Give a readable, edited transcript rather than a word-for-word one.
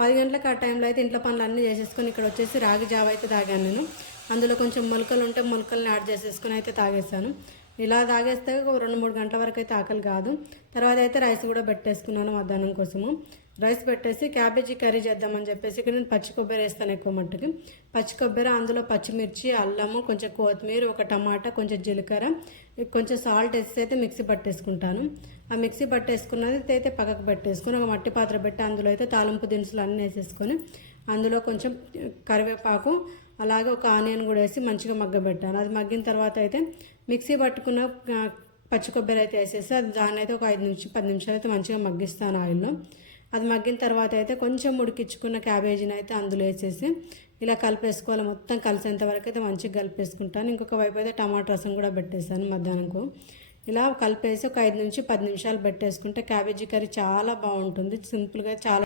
10 గంటలకు ఆ టైంలో అయితే ఇంట్లో పనులు అన్నీ చేసేసుకొని ఇక్కడ వచ్చేసి రాగి జావ అయితే తాగాను నేను. అందులో కొంచెం మొలకలు ఉంటే మొలకల్ని యాడ్ చేసేసుకొని అయితే తాగేసాను. ఇలా తాగేస్తే ఒక 2-3 గంటల వరకు అయితే ఆకలి కాదు. తర్వాత అయితే రైస్ కూడా పెట్టేసుకున్నాను మధ్యాహ్నం కోసము. రైస్ పెట్టేసి క్యాబేజీ కర్రీ చేద్దామని చెప్పేసి ఇక్కడ నేను పచ్చి కొబ్బరి వేస్తాను ఎక్కువ మట్టుకి. పచ్చి కొబ్బరి, అందులో పచ్చిమిర్చి, అల్లము, కొంచెం కొత్తిమీర, ఒక టమాటా, కొంచెం జీలకర్ర, కొంచెం సాల్ట్ వేసి అయితే మిక్సీ పట్టేసుకుంటాను. ఆ మిక్సీ పట్టేసుకున్నది అయితే పక్కకు పెట్టేసుకొని ఒక మట్టి పాత్ర పెట్టి అందులో అయితే తాలింపు దినుసులు అన్నీ వేసేసుకొని అందులో కొంచెం కరివేపాకు అలాగే ఒక ఆనియన్ కూడా వేసి మంచిగా మగ్గబెట్టాను. అది మగ్గిన తర్వాత అయితే మిక్సీ పట్టుకున్న పచ్చి కొబ్బరి అయితే వేసేసి అది దాన్ని అయితే ఒక 5-10 నిమిషాలు అయితే మంచిగా మగ్గిస్తాను ఆయిల్లో. అది మగ్గిన తర్వాత అయితే కొంచెం ఉడికించుకున్న క్యాబేజీని అయితే అందులో వేసేసి ఇలా కలిపేసుకోవాలి. మొత్తం కలిసేంత వరకు అయితే మంచిగా కలిపేసుకుంటాను. ఇంకొక వైపు అయితే టమాటా రసం కూడా పెట్టేశాను మధ్యాహ్నంకు. ఇలా కలిపేసి ఒక 5-10 నిమిషాలు పెట్టేసుకుంటే క్యాబేజీ కర్రీ చాలా బాగుంటుంది. సింపుల్గా చాలా